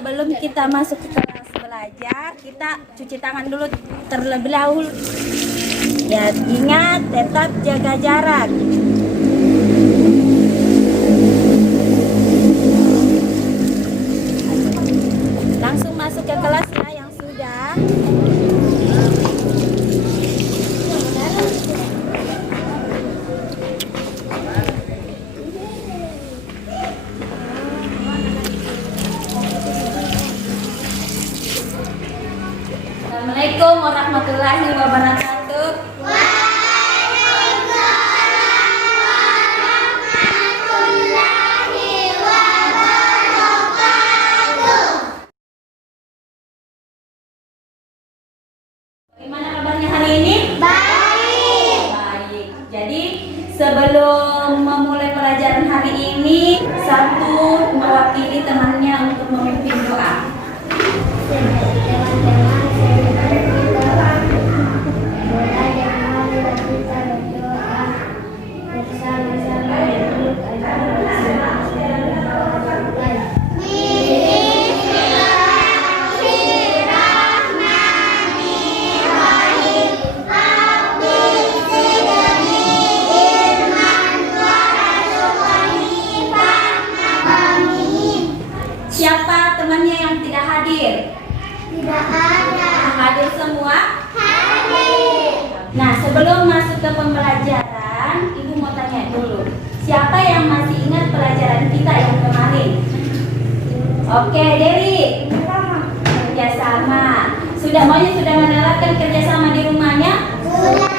sebelum kita masuk ke kelas belajar, kita cuci tangan dulu terlebih dahulu. Ya, ingat tetap jaga jarak. Langsung masuk ke kelas ya yang sudah. Assalamualaikum warahmatullahi wabarakatuh. Bagaimana kabarnya hari ini? Baik. Baik. Jadi sebelum memulai pelajaran hari ini, satu mewakili temannya untuk memimpin doa. Siapa temannya yang tidak hadir? Tidak ada. Hadir semua? Hadir. Nah, sebelum masuk ke pembelajaran, Ibu mau tanya dulu. Siapa yang masih ingat pelajaran kita yang kemarin? Oke, Dery. Kerjasama. Sudah menerapkan kerjasama di rumahnya? Sudah.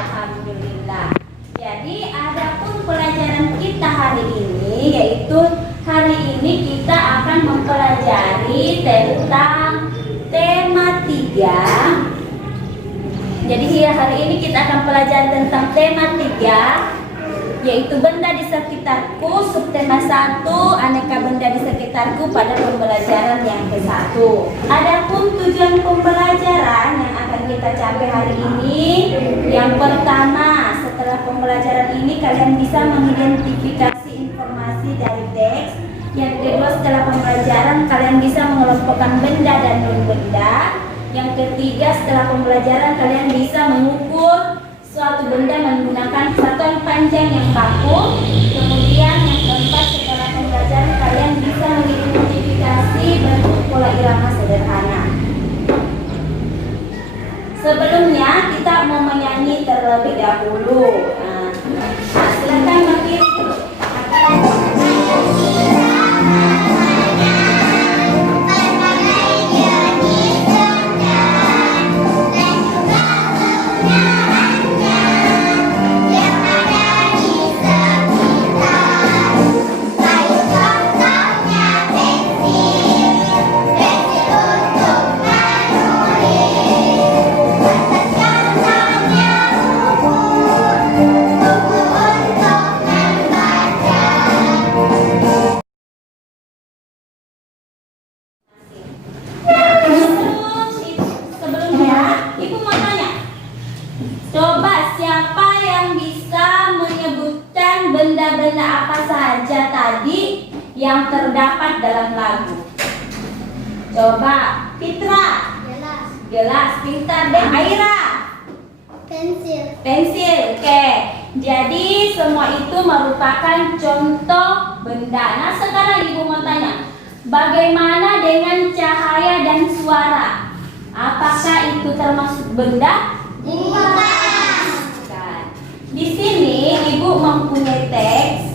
Alhamdulillah. Jadi, adapun pelajaran kita hari ini, yaitu hari ini kita akan mempelajari tentang tema 3. Jadi hari ini kita akan pelajari tentang tema 3, yaitu benda di sekitarku, subtema 1, aneka benda di sekitarku pada pembelajaran yang ke-1. Adapun tujuan pembelajaran yang akan kita capai hari ini, yang pertama, setelah pembelajaran ini kalian bisa mengidentifikasi informasi dari teks. Yang kedua, setelah pembelajaran kalian bisa mengelompokkan benda dan non-benda. Yang ketiga, setelah pembelajaran kalian bisa mengukur suatu benda menggunakan satuan panjang yang baku. Kemudian yang keempat, setelah pembelajaran kalian bisa mengidentifikasi bentuk pola irama sederhana. Sebelumnya kita mau menyanyi terlebih dahulu. Nah, silakan berdiri dulu. Sebelumnya, Ibu mau tanya. Coba siapa yang bisa menyebutkan benda-benda apa saja tadi yang terdapat dalam lagu? Coba, Fitra. Gelas. Gelas, pintar deh. Aira. Pensil. Pensil, oke. Jadi semua itu merupakan contoh benda. Nah, sekarang Ibu mau tanya, bagaimana dengan cahaya dan suara? Apakah itu termasuk benda? Bukan. Bukan. Di sini Ibu mempunyai teks,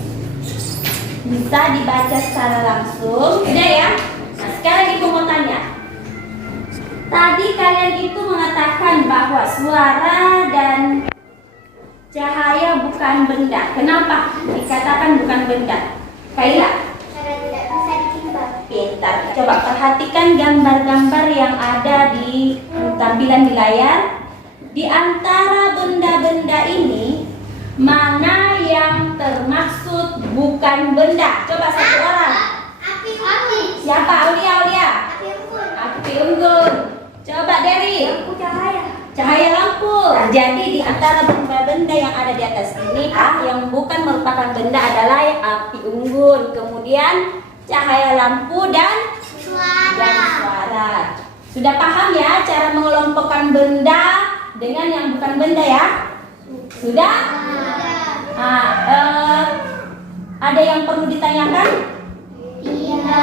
bisa dibaca secara langsung. Udah ya? Nah, sekarang Ibu mau tanya. Tadi kalian itu mengatakan bahwa suara dan cahaya bukan benda. Kenapa dikatakan bukan benda? Kaila? Karena tidak bisa ditimbang. Pintar. Coba perhatikan gambar-gambar yang ada di tampilan di layar. Di antara benda-benda ini, mana yang termaksud bukan benda? Coba satu orang. Api. Siapa? Aulia. Api unggun. Api unggun. Coba Dery. Lampu cahaya. Cahaya lampu. Nah, jadi di antara benda-benda yang ada di atas ini, yang bukan merupakan benda adalah api unggun, kemudian cahaya lampu dan Suara. alat. Sudah paham ya cara mengelompokkan benda dengan yang bukan benda ya? Sudah? Ada yang perlu ditanyakan? Iya.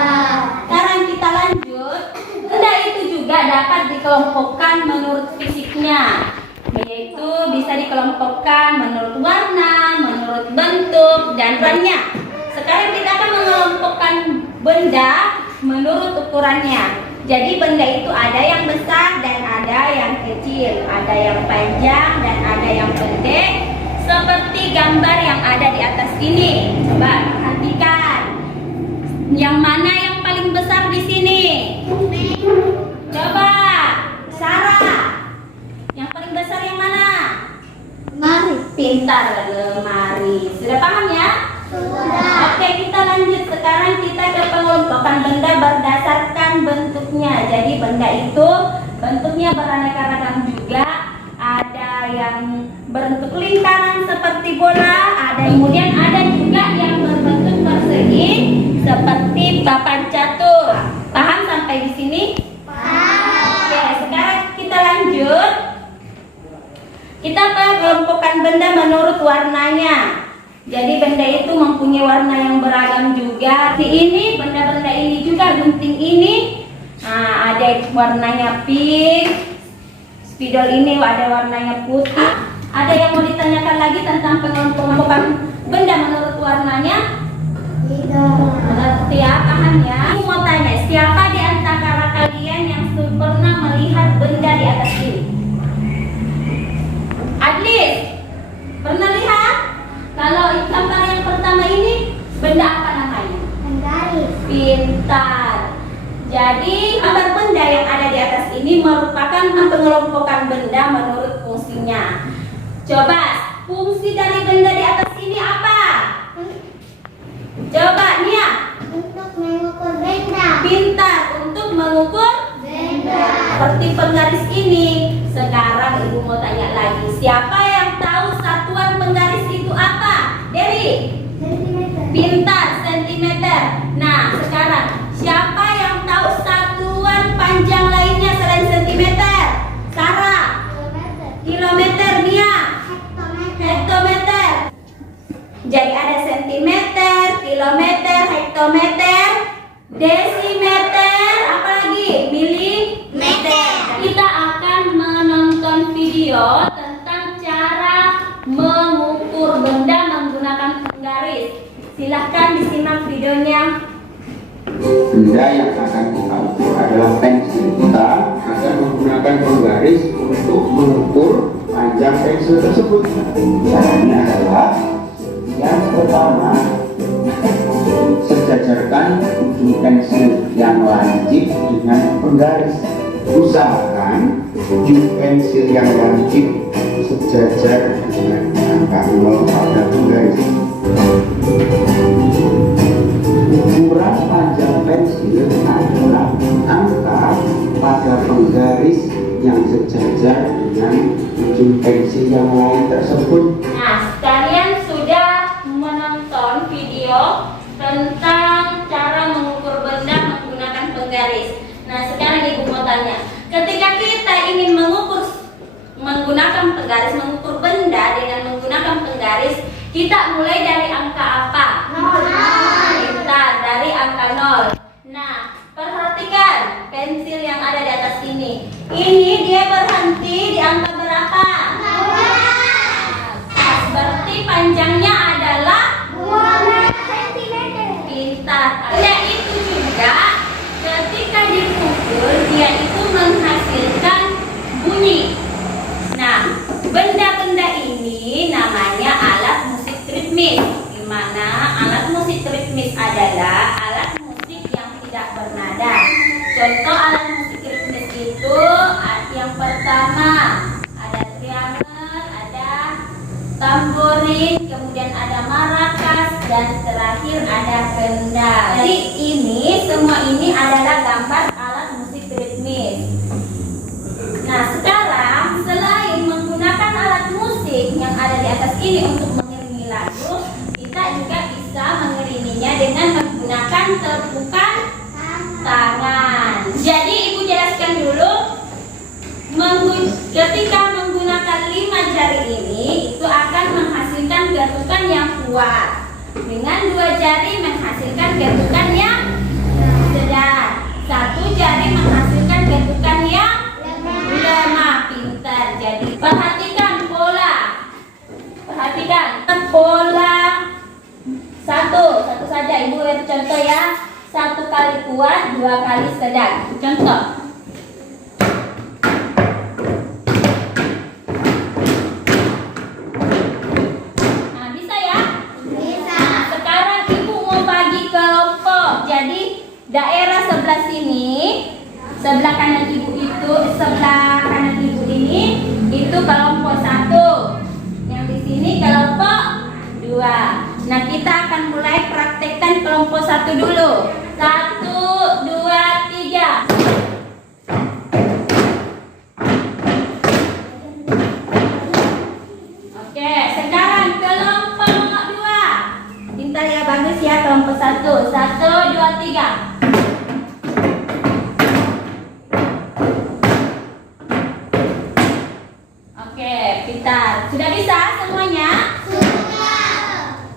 Sekarang kita lanjut. Benda itu juga dapat dikelompokkan menurut fisiknya, yaitu bisa dikelompokkan menurut warna, menurut bentuk, dan ukurannya. Sekarang kita akan mengelompokkan benda menurut ukurannya. Jadi benda itu ada yang besar dan ada yang kecil, ada yang panjang dan ada yang pendek, seperti gambar yang ada di atas ini. Coba perhatikan, yang mana yang paling besar di sini? Coba, Sarah, yang paling besar yang mana? Mari. Pintar, lemari. Sudah paham ya? Sudah. Oke, kita lanjut. Sekarang kita ke pengelompokan benda berdasarkan bentuknya. Jadi benda itu bentuknya beraneka ragam juga. Ada yang berbentuk lingkaran seperti bola, kemudian ada juga yang berbentuk persegi seperti papan catur. Paham sampai di sini? Oke, sekarang kita lanjut. Kita mengelompokkan benda menurut warnanya. Jadi benda itu mempunyai warna yang beragam juga. Di ini benda-benda ini juga, gunting ini, ada warnanya pink. Spidol ini ada warnanya putih. Ada yang mau ditanyakan lagi tentang pengelompokan benda menurut warnanya? Tidak. Mengerti ya, paham ya? Aku mau tanya, siapa di antara kalian yang pernah melihat benda di atas ini? Adlis, pernah lihat? Kalau gambar yang pertama ini, benda apa namanya? Penggaris. Pintar. Jadi gambar benda yang ada di atas ini merupakan pengelompokan benda menurut fungsinya. Coba, fungsi dari benda di atas ini apa? Coba, Nia. Untuk mengukur benda. Pintar, untuk mengukur Benda. seperti penggaris ini. Sekarang ibu mau tanya lagi, siapa yang tahu satuan penggaris itu apa? Dery. Sentimeter. Pintar, sentimeter. Nah, sekarang siapa yang tahu satuan panjang lainnya selain sentimeter? Sarah. Kilometer. Kilometer. Nia. Hektometer. Hektometer. Jadi ada sentimeter, kilometer, hektometer, desimeter, apa lagi? Milimeter. Kita akan menonton video tentang cara mengukur benda menggunakan penggaris. Silahkan disimak videonya. Benda yang akan kita ukur adalah pensil. Kita akan menggunakan penggaris untuk mengukur panjang pensil tersebut. Caranya adalah yang pertama, sejajarkan ujung pensil yang lancip dengan penggaris. Usahakan ujung pensil yang lancip sejajar dengan angka 0 pada penggaris. Ukuran panjang pensil adalah angka pada penggaris yang sejajar dengan ujung pensil yang lain tersebut. Nah, kalian sudah menonton video tentang cara mengukur benda menggunakan penggaris. Nah, sekarang ibu mau tanya, ketika kita ingin menggunakan penggaris, mengukur benda dengan menggunakan penggaris, kita mulai dari angka apa? 0. Pintar, dari angka 0. Nah, perhatikan pensil yang ada di atas ini. Ini dia berhenti di angka berapa? Berarti panjangnya adalah 12 cm. pintar. Benda itu juga ketika dipukul dia itu menghasilkan bunyi. Nah, benda-benda ini namanya alat musik ritmis. Di mana alat musik ritmis adalah alat musik yang tidak bernada. Contoh alat musik ritmis itu yang pertama ada triangel, ada tamborin, kemudian ada maracas, dan terakhir ada kendal. Jadi semua ini adalah gambar alat musik ritmis. Nah, sekarang selain menggunakan alat musik yang ada di atas ini untuk mengiringi lagu, kita juga bisa mengiringinya dengan menggunakan tepukan tangan. Jadi ibu Ketika menggunakan 5 jari ini, itu akan menghasilkan ketukan yang kuat. Dengan 2 jari menghasilkan ketukan yang sedang. 1 jari menghasilkan ketukan yang lemah. Pintar. Jadi perhatikan pola. Perhatikan pola. Satu saja ibu contoh ya. 1 kali kuat, 2 kali sedang. Contoh. Nah, bisa ya? Bisa. Nah, sekarang ibu mau bagi kelompok. Jadi daerah sebelah sini, sebelah kanan ibu ini, itu kelompok 1. Yang di sini kelompok 2. Nah, kita akan mulai praktekkan kelompok 1 dulu. 1, 2, 3. Oke, sekarang kelompok 2. Pintar ya, bagus ya kelompok 1. 1, 2, 3. Oke, pintar. Sudah bisa semuanya?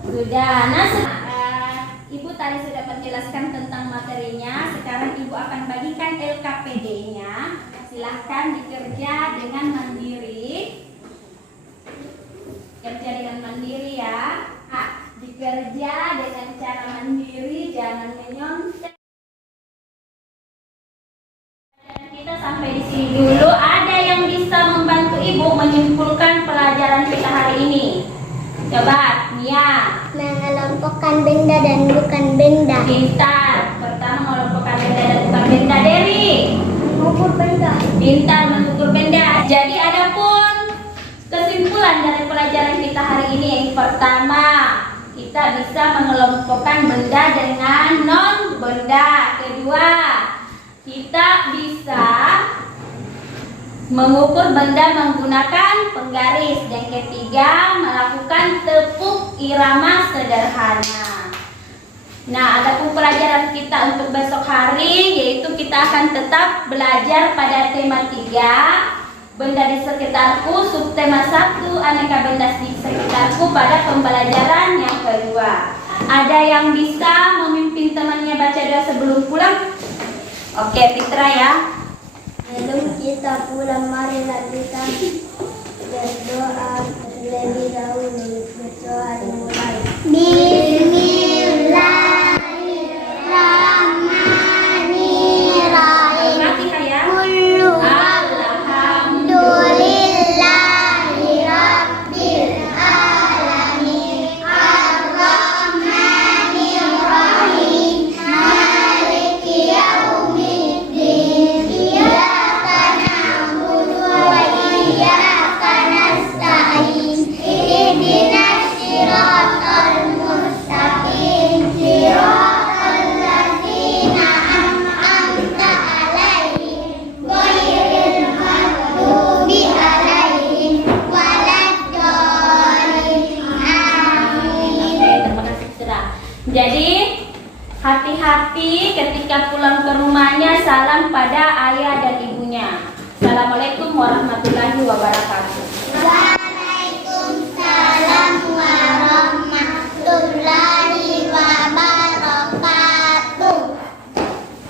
Sudah. Nah, ibu tadi sudah menjelaskan tentang materinya. Sekarang ibu akan bagikan LKPD-nya. Silahkan dikerja dengan mandiri. Kerja dengan mandiri ya. Dikerja dengan cara mandiri, jangan menyontek. Dan kita sampai di sini dulu. Ada yang bisa membantu ibu menyimpulkan pelajaran kita hari ini? Coba, Nia. Mengelompokkan benda dan bukan benda. Pintar. Pertama mengelompokkan benda dan bukan benda. Dery. Mengukur benda. Pintar mengukur benda. Jadi adapun kesimpulan dari pelajaran kita hari ini, yang pertama, kita bisa mengelompokkan benda dengan non benda. Kedua, kita bisa mengukur benda menggunakan penggaris. Yang ketiga, melakukan tepuk irama sederhana. Nah, adapun pelajaran kita untuk besok hari, yaitu kita akan tetap belajar pada tema 3, benda di sekitarku, subtema 1, aneka benda di sekitarku, pada pembelajaran yang kedua. Ada yang bisa memimpin temannya baca doa sebelum pulang? Oke, Fitra ya. Sebelum kita pulang, marilah kita berdoa terlebih dahulu. Berdoa dimulai. Bismillahirrahmanirrahim. Al-Fatihah ya. Kullu Alhamdulillah. Rabbil alamin. Ar-Rahmanir-Rahim. Maliki yaumiddin. Iyyaka na'budu wa iyyaka nasta'in. Ihdinas siratal mustaqim. Siratal ladzina an'amta 'alaihim ghairil maghdubi 'alaihim waladdallin. Amin. Terima kasih sudah. Jadi hati-hati ketika pulang ke rumahnya, salam pada ayah dan ibunya. Assalamualaikum warahmatullahi wabarakatuh.